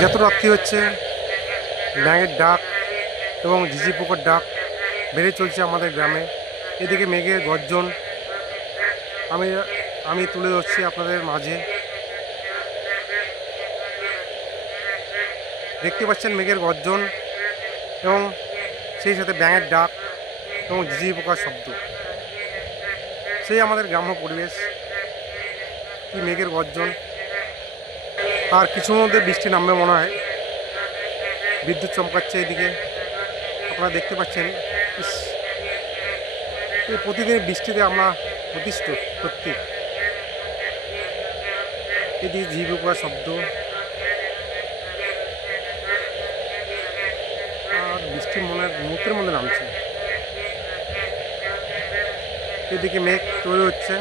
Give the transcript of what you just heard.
যত রাত্রি হচ্ছে ব্যাঙের ডাক এবং ঝিঝি পোকার ডাক বেড়ে চলছে আমাদের গ্রামে। এদিকে মেঘের গর্জন আমি আমি তুলে ধরছি আপনাদের মাঝে। দেখতে পাচ্ছেন মেঘের গর্জন এবং সেই সাথে ব্যাঙের ডাক এবং ঝিঝি পোকার শব্দ। সেই আমাদের গ্রাম্য পরিবেশ। কি মেঘের গর্জন, আর কিছুর মধ্যে বৃষ্টি নামবে মনে হয়। বিদ্যুৎ চমকাচ্ছে এদিকে, আপনারা দেখতে পাচ্ছেন। ইস, এই প্রতিদিন বৃষ্টিতে আমরা অতিষ্ঠ সত্যি। এদিকে ঝিঝি পোকার শব্দ আর বৃষ্টি মুহূর্তের মধ্যে নামছে। এদিকে মেঘ তৈরি হচ্ছে।